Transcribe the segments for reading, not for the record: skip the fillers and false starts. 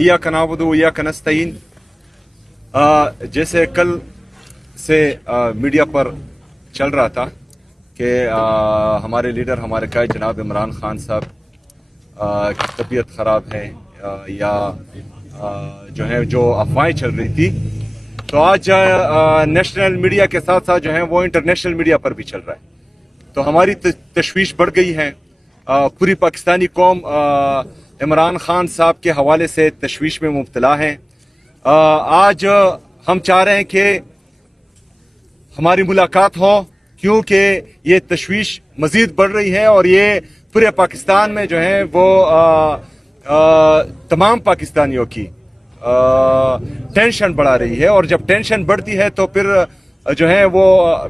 इय्याक नअबुदु व इय्याक नस्तईन। जैसे कल से मीडिया पर चल रहा था कि हमारे लीडर हमारे कायद जनाब इमरान खान साहब की तबीयत ख़राब है या जो है जो अफवाहें चल रही थी, तो आज नेशनल मीडिया के साथ साथ जो है वो इंटरनेशनल मीडिया पर भी चल रहा है। तो हमारी तशवीश बढ़ गई है। पूरी पाकिस्तानी कौम इमरान खान साहब के हवाले से तशवीश में मुब्तला है। आज हम चाह रहे हैं कि हमारी मुलाकात हो, क्योंकि ये तशवीश मज़ीद बढ़ रही है और ये पूरे पाकिस्तान में जो है वो तमाम पाकिस्तानियों की टेंशन बढ़ा रही है, और जब टेंशन बढ़ती है तो फिर जो है वो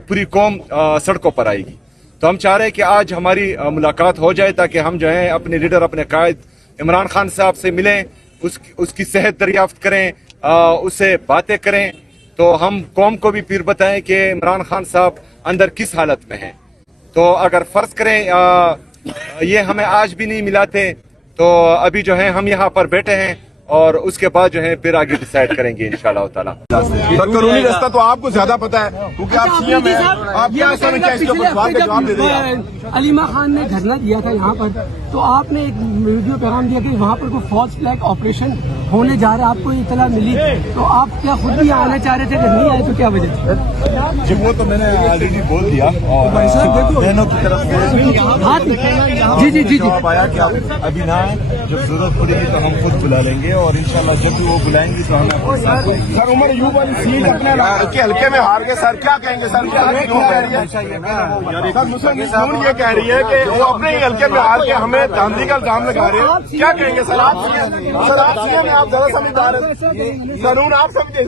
पूरी कौम सड़कों पर आएगी। तो हम चाह रहे हैं कि आज हमारी मुलाकात हो जाए ताकि हम जो है अपने लीडर अपने कायद इमरान खान साहब से मिलें, उसकी सेहत दरियाफ्त करें, उससे बातें करें, तो हम कौम को भी फिर बताएं कि इमरान खान साहब अंदर किस हालत में हैं। तो अगर फर्ज करें ये हमें आज भी नहीं मिलाते तो अभी जो है हम यहाँ पर बैठे हैं और उसके बाद जो है फिर आगे डिसाइड करेंगे इंशाअल्लाह ताला। सर कानूनी रास्ता तो आपको ज्यादा पता है क्योंकि आप सीएम हैं, आप क्या समझते हैं इसके ऊपर सवाल का जवाब दे दें। अलीमा खान ने धरना दिया था यहाँ पर, तो आपने एक वीडियो पैगाम दिया कि वहाँ पर कोई फॉल्स फ्लैग ऑपरेशन होने जा रहा है, आपको इतला मिली, तो आप क्या खुद भी आना चाह रहे थे, अगर नहीं आए तो क्या वजह थी? जी वो तो मैंने ऑलरेडी बोल दिया और बहनों की तरफ से जी जवाब आया कि आप अभी ना आए, जब जरूरत पड़ेगी तो हम खुद बुला लेंगे और इंशाल्लाह जब भी वो बुलाएंगे तो हम आपके साथ रहेंगे। सर उमर यूब वाली सीट अपने हल्के में हार गए, सर क्या कहेंगे? सर क्या क्यों कह रही है? सर मुस्लिम यूनियन ये कह रही है कि वो अपने ही हल्के में हार के हमें धांधली का इल्जाम लगा रहे हैं, क्या कहेंगे? सर आप सीएम हैं, आप ज्यादा समझदार हैं। कानून आप समझे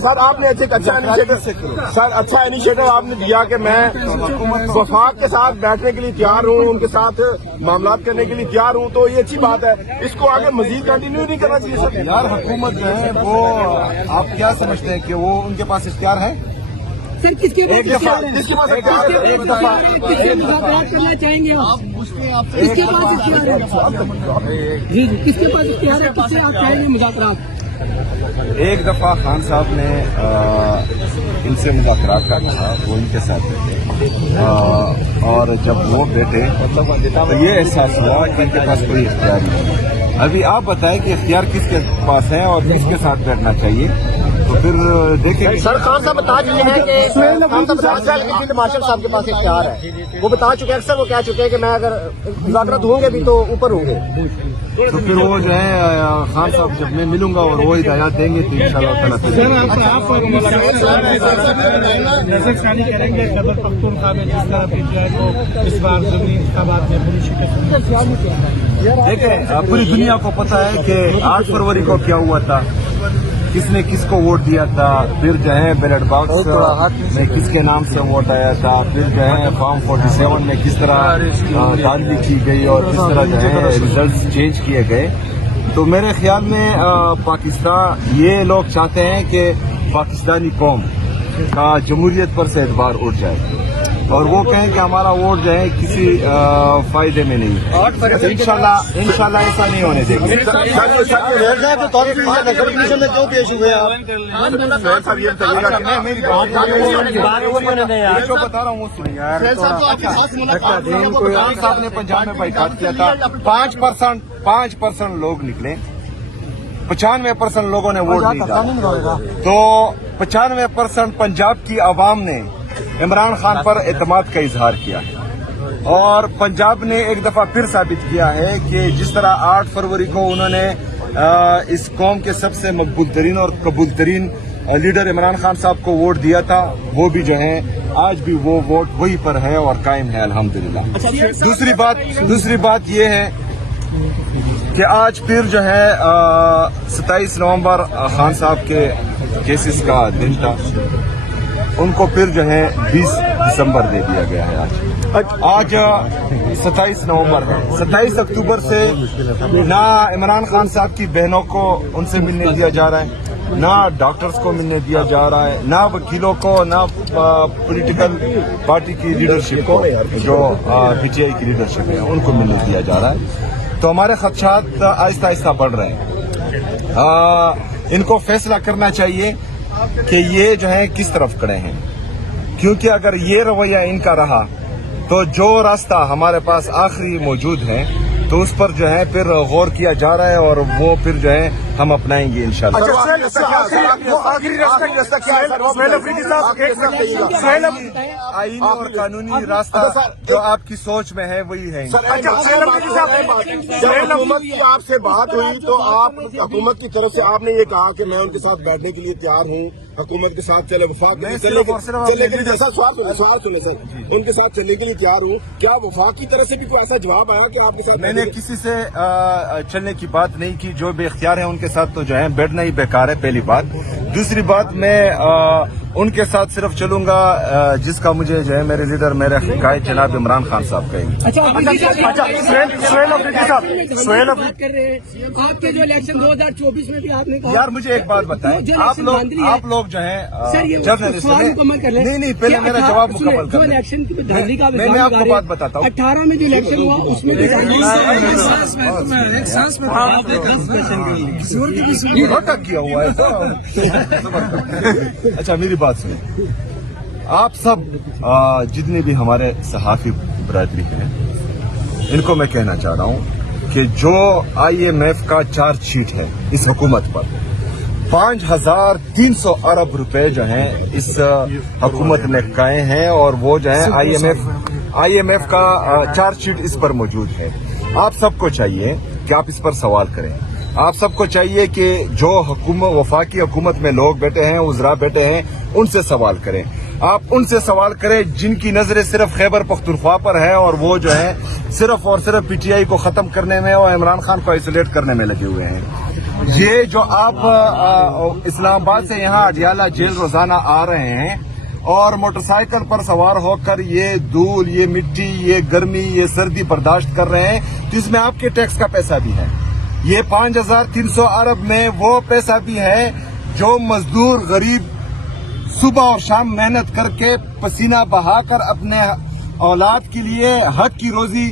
सर आपने अच्छा इनिशिएटिव आपने दिया कि मैं वफाक के साथ बैठने के लिए तैयार हूँ, उनके साथ मामला करने के लिए तैयार हूँ, तो ये अच्छी बात है। इसको आगे मजीद कंटिन्यू नहीं करना चाहिए सर? यार हुकूमत जो है वो आप क्या समझते हैं कि वो उनके पास इख्तियार है? सर किसके एक दफा करना चाहेंगे आप? किसके पास इख्तियार है? जी किसके पास इख्तियार है? किससे आप कहेंगे मुज़ाकरात? एक दफा खान साहब ने इनसे मुज़ाकरात का कहा, वो इनके साथ बैठे और जब वो बैठे तो ये एहसास हुआ कि इनके पास कोई इख्तियार नहीं। अभी आप बताएं कि इख्तियार किसके पास है और किसके साथ बैठना चाहिए, तो फिर देखेंगे। सर खान साहब बता चुके हैं कि मार्शल साहब के पास इख्तियार है, वो बता चुके हैं, अक्सर वो कह चुके हैं कि मैं अगर मुज़ाकरात होंगे भी तो ऊपर होंगे। तो फिर वो जो है खान साहब जब मैं मिलूंगा और वो हिदायत देंगे तो इंशाअल्लाह ताला नजरसानी करेंगे खैबर पख्तूनख्वा में जिस तरह पीटीआई को इस बार ज़मीनी इंतखाबात में बुरी शिकस्त। देखिए पूरी दुनिया को पता है कि 8 फरवरी को क्या हुआ था, किसने किसको वोट दिया था, फिर जो है बैलेट बॉक्स में किसके नाम से वोट आया था, फिर जो है फॉर्म 47 में किस तरह धांधली की गई और किस तरह जो है रिजल्ट्स चेंज किए गए। तो मेरे ख्याल में पाकिस्तान ये लोग चाहते हैं कि पाकिस्तानी कौम का जमहूरियत पर से एतबार उठ जाए और वो कहें कि हमारा वोट जो है किसी फायदे में नहीं। इंशाल्लाह ऐसा नहीं होने देंगे। क्यों पेश हुए आप? जो बता रहा हूँ वो सुनिए यार। साहब ने पंजाब में बाइकाट किया था, 5% लोग निकले, 95% लोगों ने वोट नहीं डाला, तो 95% पंजाब की आवाम ने इमरान खान पर एतमाद का इजहार किया है और पंजाब ने एक दफा फिर साबित किया है कि जिस तरह 8 फरवरी को उन्होंने इस कौम के सबसे मकबूल तरीन और कबूल तरीन लीडर इमरान खान साहब को वोट दिया था, वो भी जो है आज भी वो वोट वही पर है और कायम है अल्हम्दुलिल्लाह। दूसरी बात ये है कि आज फिर जो है 27 नवंबर खान साहब के केसेस का दिन था, उनको फिर जो है 20 दिसंबर दे दिया गया है। आज 27 नवंबर है, 27 अक्टूबर से ना इमरान खान साहब की बहनों को उनसे मिलने दिया जा रहा है, ना डॉक्टर्स को मिलने दिया जा रहा है, ना वकीलों को, ना पॉलिटिकल पार्टी की लीडरशिप को, जो पीटीआई की लीडरशिप है उनको मिलने दिया जा रहा है। तो हमारे खदशात आहिस्ता आहिस्ता बढ़ रहे हैं। इनको फैसला करना चाहिए कि ये जो है किस तरफ खड़े हैं, क्योंकि अगर ये रवैया इनका रहा तो जो रास्ता हमारे पास आखिरी मौजूद है तो उस पर जो है फिर गौर किया जा रहा है और वो फिर जो है हम अपनाएंगे इंशाल्लाह। आखिरी रास्ता क्या है सर? सुहेल अफरीदी साहब, सुहेल आईनी और कानूनी रास्ता जो आपकी सोच में है वही है। जब हुकूमत की आपसे बात हुई तो आप हुकूमत की तरफ से आपने ये कहा कि मैं उनके साथ बैठने के लिए तैयार हूँ, हुकूमत के साथ चले, वफाक के लिए चलने के लिए, जैसा सवाल सुने सर, उनके साथ चलने के लिए तैयार हूँ। क्या वफाक की तरफ से भी कोई ऐसा जवाब आया कि आपके साथ? मैंने किसी से चलने की बात नहीं की, जो बेख्तियार है उनके साथ तो जो है बैठना ही बेकार है, पहली बात। दूसरी बात, मैं उनके साथ सिर्फ चलूंगा जिसका मुझे जो है मेरे लीडर, मेरे कायद जनाब इमरान खान साहब कहेंगे। सुहेल अफरीदी साहब, सुहेल बात कर रहे हैं आपके जो इलेक्शन 2024 में भी आपने कहा। यार मुझे एक बात बताएं, आप लोग जो है जर्नलिस्ट नहीं, पहले मेरा जवाब मुकम्मल कर। इलेक्शन की धांधली का मैं आपको बात बताता हूँ। 18 में जो इलेक्शन हुआ उसमें अटक किया हुआ है। अच्छा मेरी बात सुनिए, आप सब जितने भी हमारे सहाफी बरादरी हैं, इनको मैं कहना चाह रहा हूं कि जो IMF का चार्जशीट है इस हुकूमत पर 5,300 अरब रुपए जो हैं इस हुकूमत ने काए हैं और वो जो है IMF का चार्जशीट इस पर मौजूद है। आप सबको चाहिए कि आप इस पर सवाल करें। आप सबको चाहिए कि जो वफाकी हुकूमत में लोग बैठे हैं, उज़रा बैठे हैं, उनसे सवाल करें। आप उनसे सवाल करें जिनकी नजरें सिर्फ खैबर पख्तूनख्वा पर है और वो जो है सिर्फ और सिर्फ PTI को खत्म करने में और इमरान खान को आइसोलेट करने में लगे हुए हैं। ये जो आप इस्लामाबाद से यहाँ अडियाला जेल रोजाना आ रहे हैं और मोटरसाइकिल पर सवार होकर ये धूल, ये मिट्टी, ये गर्मी, ये सर्दी बर्दाश्त कर रहे हैं, तो इसमें आपके टैक्स का पैसा भी है। ये 5,300 अरब में वो पैसा भी है जो मजदूर गरीब सुबह और शाम मेहनत करके पसीना बहाकर अपने औलाद के लिए हक की रोजी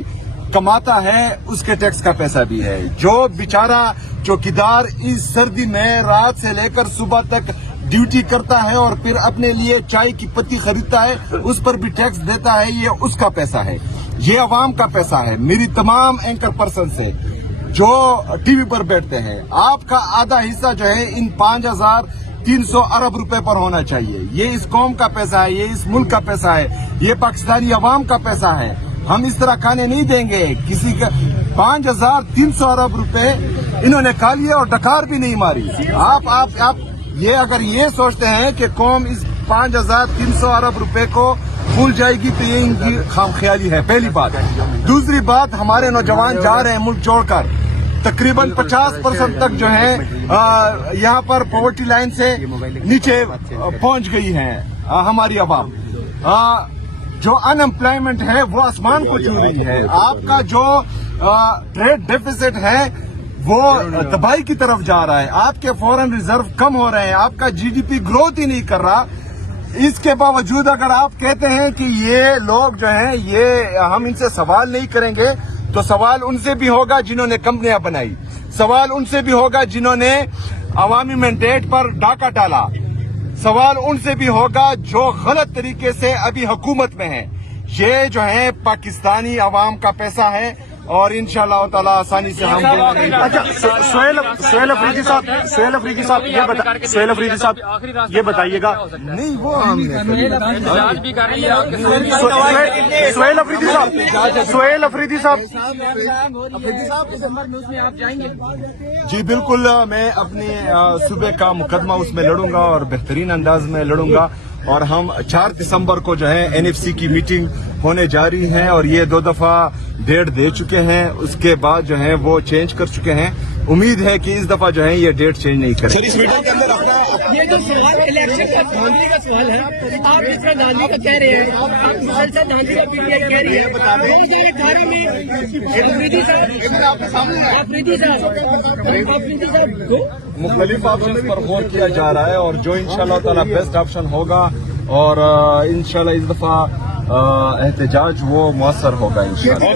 कमाता है, उसके टैक्स का पैसा भी है। जो बेचारा चौकीदार इस सर्दी में रात से लेकर सुबह तक ड्यूटी करता है और फिर अपने लिए चाय की पत्ती खरीदता है, उस पर भी टैक्स देता है, ये उसका पैसा है, ये अवाम का पैसा है। मेरी तमाम एंकर पर्सन से जो टीवी पर बैठते हैं, आपका आधा हिस्सा जो है इन 5,300 अरब रुपए पर होना चाहिए। ये इस कौम का पैसा है, ये इस मुल्क का पैसा है, ये पाकिस्तानी अवाम का पैसा है। हम इस तरह खाने नहीं देंगे किसी का। 5,300 अरब रुपए इन्होंने खा लिए और डकार भी नहीं मारी। आप ये अगर ये सोचते हैं कि कौम इस 5,300 अरब रुपए को भूल जाएगी तो ये इनकी खामख्याली है, पहली बात। दूसरी बात, हमारे नौजवान जा रहे हैं मुल्क छोड़कर, तकरीबन 50% तक जो है यहाँ पर पॉवर्टी लाइन से नीचे पहुंच गई है हमारी आवाम। जो अनएम्प्लॉयमेंट है वो आसमान को छू रही है। आपका जो ट्रेड डेफिसिट है वो तबाही की तरफ जा रहा है। आपके फॉरेन रिजर्व कम हो रहे हैं, आपका GDP ग्रोथ ही नहीं कर रहा। इसके बावजूद अगर आप कहते हैं कि ये लोग जो हैं ये हम इनसे सवाल नहीं करेंगे, तो सवाल उनसे भी होगा जिन्होंने कंपनियां बनाई, सवाल उनसे भी होगा जिन्होंने अवामी मैंडेट पर डाका डाला, सवाल उनसे भी होगा जो गलत तरीके से अभी हुकूमत में है। ये जो है पाकिस्तानी अवाम का पैसा है और इंशाअल्लाह ताला आसानी से हम अच्छा सुहेल अफरीदी साहब ये बताइएगा। नहीं वो हमने सुहेल अफरीदी साहब जी बिल्कुल, मैं अपने सूबे का मुकदमा उसमें लड़ूंगा और बेहतरीन अंदाज में लड़ूंगा। और हम 4 दिसंबर को जो है NFC की मीटिंग होने जा रही है और ये 2 दफा डेट दे चुके हैं, उसके बाद जो है वो चेंज कर चुके हैं। उम्मीद है कि इस दफा जो है ये डेट चेंज नहीं करेंगे। ये जो सवाल इलेक्शन का धांधली का सवाल है, आप इस पर धांधली का कह रहे हैं, आप मुसलसल धांधली का PTI कह रही है। 2018 में अफरीदी साहब को मुख्तलिफ ऑप्शन पर गौर किया जा रहा है और जो इंशाल्लाह ताला बेस्ट ऑप्शन होगा और इंशाल्लाह इस दफा احتجاج وہ مؤثر ہوگا انشاءاللہ.